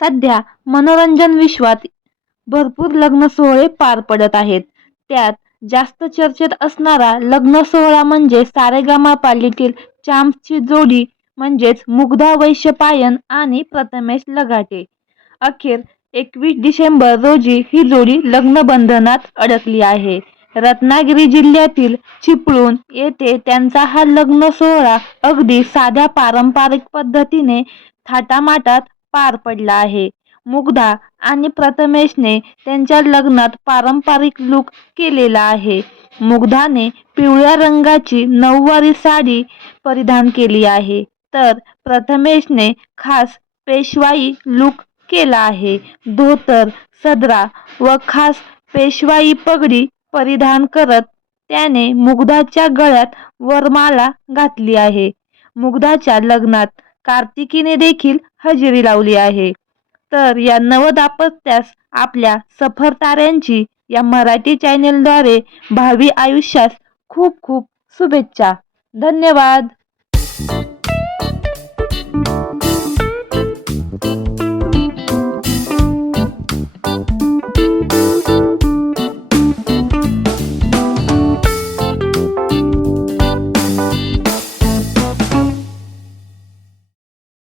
सध्या मनोरंजन विश्वात भरपूर लग्न सोहळे पार पडत आहेत. त्यात जास्त चर्चेत असणारा लग्न सोहळा म्हणजे सारेगामा पालीतील चॅम्प्सची जोडी म्हणजेच मुग्धा वैश्यपायन आणि प्रथमेश लगाटे अखेर एकवीस डिसेंबर रोजी ही जोडी लग्नबंधनात अडकली आहे. रत्नागिरी जिल्ह्यातील चिपळूण येथे त्यांचा हा लग्न सोहळा अगदी साध्या पारंपरिक पद्धतीने थाटामाटात पार पडला आहे. मुग्धा आणि प्रथमेशने त्यांच्या लग्नात पारंपरिक लुक केलेला आहे. मुग्धाने पिवळ्या रंगाची नऊवारी साडी परिधान केली आहे. तर प्रथमेशने खास पेशवाई लुक केला आहे. धोतर सदरा व खास पेशवाई पगडी परिधान करत त्याने मुग्धाच्या गळ्यात वरमाला घातली आहे. मुग्धाच्या लग्नात कार्तिकीने देखील हजेरी लावली आहे. तर या नवदापत्यास आपल्या सफरताऱ्यांची या मराठी चॅनेलद्वारे भावी आयुष्यास खूप खूप शुभेच्छा. धन्यवाद.